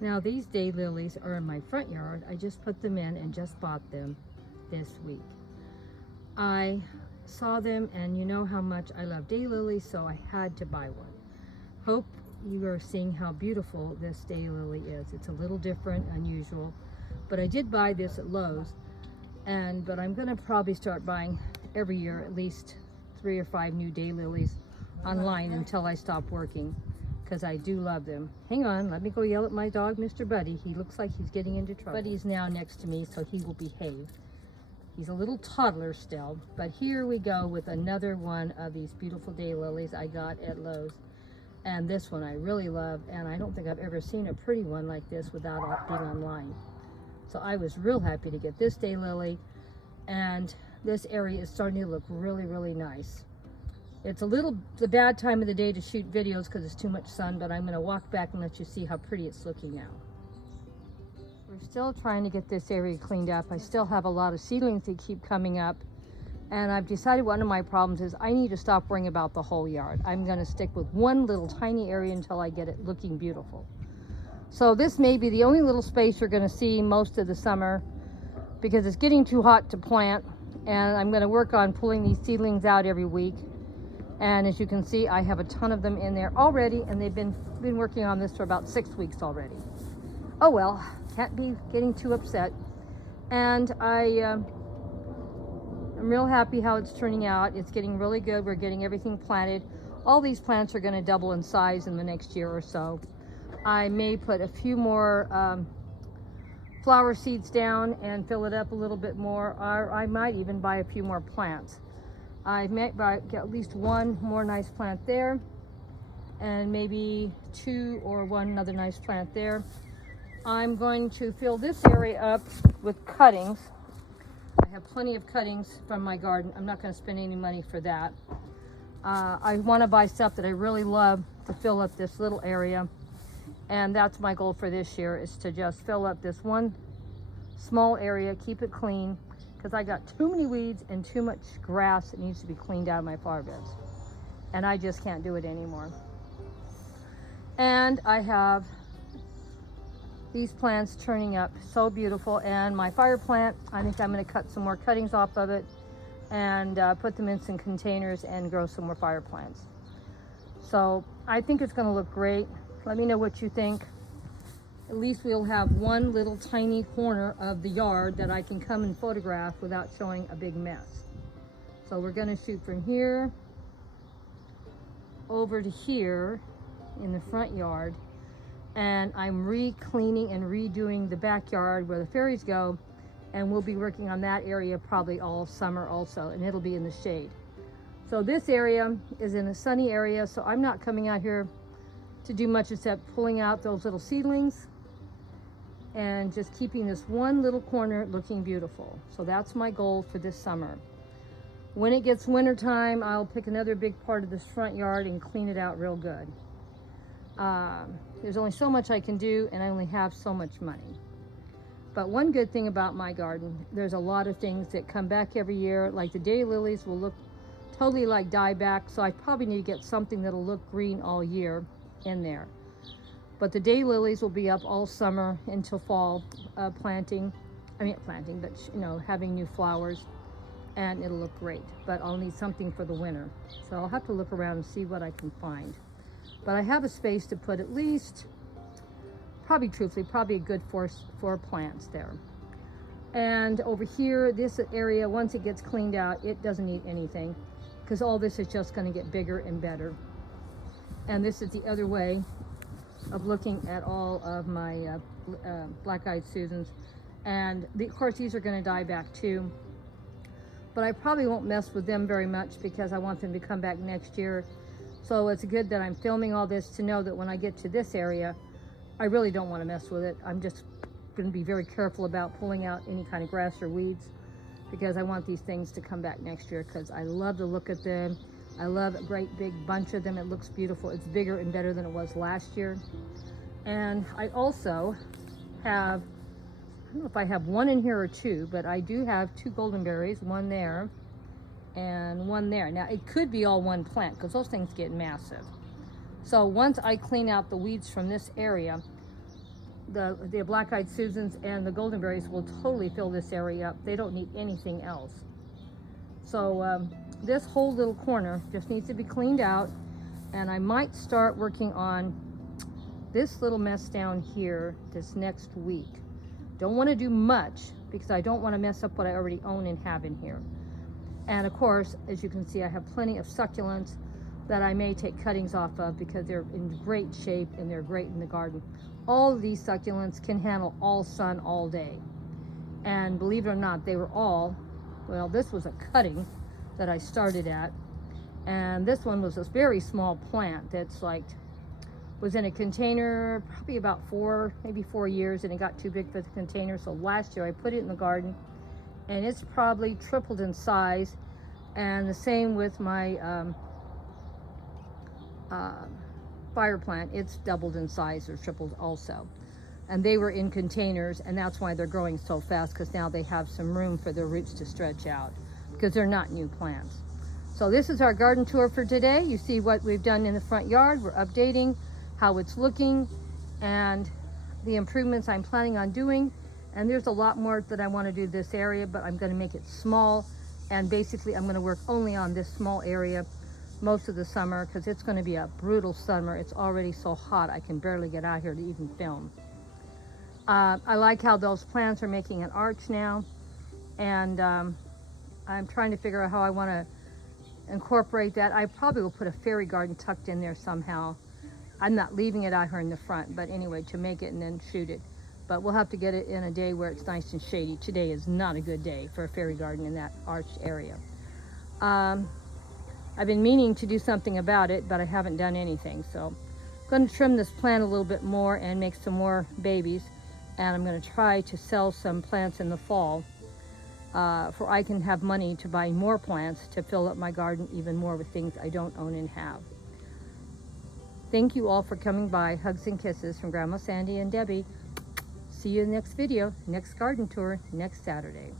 Now these daylilies are in my front yard. I just put them in and just bought them this week. I saw them and you know how much I love daylilies, so I had to buy one. Hope you are seeing how beautiful this daylily is. It's a little different, unusual, but I did buy this at Lowe's, but I'm gonna probably start buying every year at least 3 or 5 new daylilies online until I stop working, because I do love them. Hang on, let me go yell at my dog, Mr. Buddy. He looks like he's getting into trouble. Buddy's now next to me, so he will behave. He's a little toddler still, but here we go with another one of these beautiful daylilies I got at Lowe's. And this one I really love, and I don't think I've ever seen a pretty one like this without being online. So I was real happy to get this daylily, and this area is starting to look really, really nice. It's a bad time of the day to shoot videos because it's too much sun, but I'm going to walk back and let you see how pretty it's looking now. We're still trying to get this area cleaned up. I still have a lot of seedlings that keep coming up, and I've decided one of my problems is I need to stop worrying about the whole yard. I'm going to stick with one little tiny area until I get it looking beautiful. So this may be the only little space you're going to see most of the summer because it's getting too hot to plant, and I'm going to work on pulling these seedlings out every week. And as you can see, I have a ton of them in there already, and they've been working on this for about 6 weeks already. Oh well, can't be getting too upset. And I'm real happy how it's turning out. It's getting really good. We're getting everything planted. All these plants are going to double in size in the next year or so. I may put a few more flower seeds down and fill it up a little bit more, or I might even buy a few more plants. I might get at least one more nice plant there, and maybe 2 or 1 another nice plant there. I'm going to fill this area up with cuttings. I have plenty of cuttings from my garden. I'm not going to spend any money for that. I want to buy stuff that I really love to fill up this little area, and that's my goal for this year, is to just fill up this one small area, keep it clean, because I got too many weeds and too much grass that needs to be cleaned out of my flower beds, and I just can't do it anymore. And I have these plants turning up so beautiful, and my fire plant, I think I'm going to cut some more cuttings off of it and put them in some containers and grow some more fire plants. So I think it's going to look great. Let me know what you think. At least we'll have one little tiny corner of the yard that I can come and photograph without showing a big mess. So we're going to shoot from here over to here in the front yard, and I'm re-cleaning and redoing the backyard where the fairies go, and we'll be working on that area probably all summer also, and it'll be in the shade. So this area is in a sunny area, so I'm not coming out here to do much except pulling out those little seedlings and just keeping this one little corner looking beautiful. So that's my goal for this summer. When it gets winter time, I'll pick another big part of this front yard and clean it out real good. There's only so much I can do, and I only have so much money. But one good thing about my garden, there's a lot of things that come back every year. Like the daylilies will look totally like dieback, so I probably need to get something that'll look green all year in there. But the daylilies will be up all summer until fall, having new flowers, and it'll look great. But I'll need something for the winter, so I'll have to look around and see what I can find. But I have a space to put at least, probably a good 4 plants there. And over here, this area, once it gets cleaned out, it doesn't need anything, because all this is just going to get bigger and better. And this is the other way of looking at all of my black-eyed Susans. And of course, these are going to die back too. But I probably won't mess with them very much because I want them to come back next year. So it's good that I'm filming all this to know that when I get to this area, I really don't want to mess with it. I'm just going to be very careful about pulling out any kind of grass or weeds, because I want these things to come back next year, because I love to look at them. I love a great big bunch of them. It looks beautiful. It's bigger and better than it was last year. And I also have, I don't know if I have 1 in here or 2, but I do have 2 goldenberries, 1 there and 1 there. Now it could be all one plant because those things get massive. So once I clean out the weeds from this area, the black-eyed Susans and the goldenberries will totally fill this area up. They don't need anything else. So this whole little corner just needs to be cleaned out, and I might start working on this little mess down here this next week. Don't want to do much because I don't want to mess up what I already own and have in here. And of course, as you can see, I have plenty of succulents that I may take cuttings off of because they're in great shape and they're great in the garden. All of these succulents can handle all sun all day. And believe it or not, they were all, well, this was a cutting that I started at. And this one was a very small plant that's like, was in a container probably about maybe 4 years, and it got too big for the container. So last year I put it in the garden, and it's probably tripled in size. And the same with my fire plant. It's doubled in size or tripled also. And they were in containers, and that's why they're growing so fast, because now they have some room for their roots to stretch out, because they're not new plants. So this is our garden tour for today. You see what we've done in the front yard. We're updating how it's looking and the improvements I'm planning on doing. And there's a lot more that I want to do this area, but I'm going to make it small. And basically I'm going to work only on this small area most of the summer, because it's going to be a brutal summer. It's already so hot I can barely get out here to even film. I like how those plants are making an arch now, and I'm trying to figure out how I want to incorporate that. I probably will put a fairy garden tucked in there somehow. I'm not leaving it out here in the front, but anyway, to make it and then shoot it. But we'll have to get it in a day where it's nice and shady. Today is not a good day for a fairy garden in that arched area. I've been meaning to do something about it, but I haven't done anything. So I'm going to trim this plant a little bit more and make some more babies. And I'm going to try to sell some plants in the fall, for I can have money to buy more plants to fill up my garden even more with things I don't own and have. Thank you all for coming by. Hugs and kisses from Grandma Sandy and Debbie. See you in the next video, next garden tour, next Saturday.